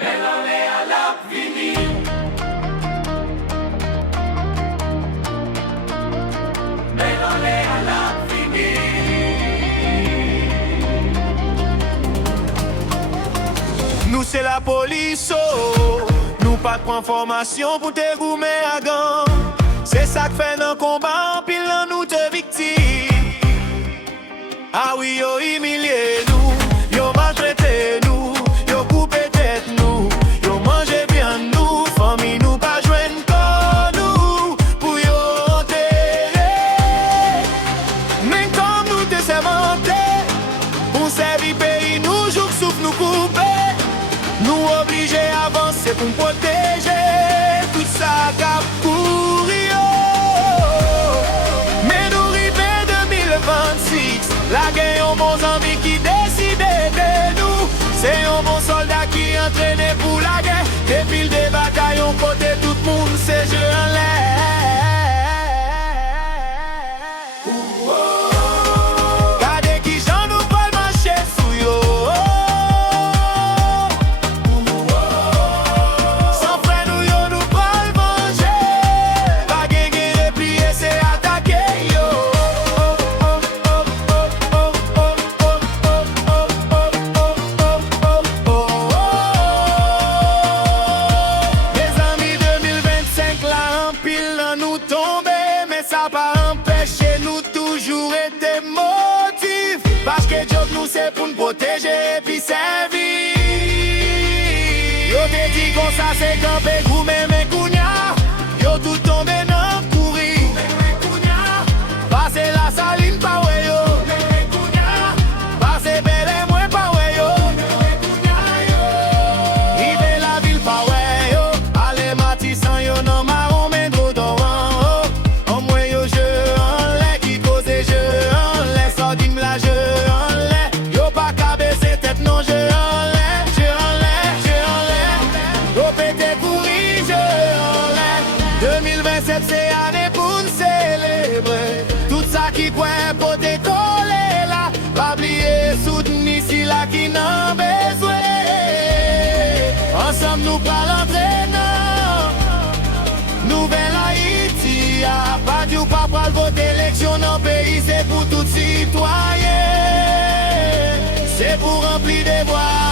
Mélangé à la fini. Mélangé à la fini. Nous c'est la police, oh. Nous pas de prendre formation pour te goumer à gants. C'est ça que fait nos combats, en pile nous te victimes. Ah oui, yo humilié nous, yo maltraité nous, yo coupé tête nous, yo mangé bien nous, famille nous pas joindre comme nous, pour yo enterrer. Mais comme nous te sermenté, on servit pays nous, joue souffle nous couper, nous obligés à avancer pour protéger tout ça cap pour yo. Mais nous rivés 2026. La guerre, un bon ami qui décide de nous. C'est un bon soldat qui entraîné pour la guerre. Depuis le batailles, on côté tout le monde, c'est jeu en l'air. Gardez qui j'en nous pas marcher sous yo. Sans frère nous yo nous pas le manger. Pas gagner replier, c'est attaquer yo. Ça pas empêcher nous toujours être motifs. Parce que job nous c'est pour nous protéger et puis servir. Yo te dit qu'on ça c'est campé goût mais kounya. Yo tout tombé dans courir. Passer la saline pa ouais yo. Passer belle et moins pa ouais yo. Rive la ville pa ouais yo. Allez Matissan yo non marron mais gros dans c'est année pour nous célébrer. Tout ça qui croit pour décoller là. Pas oublier soutenir si là qui n'en besoin. Ensemble nous parlons entraînant. Nouvelle Haïti, pas du pas pour le vote élection dans le pays, c'est pour tout citoyen. C'est pour remplir des voix.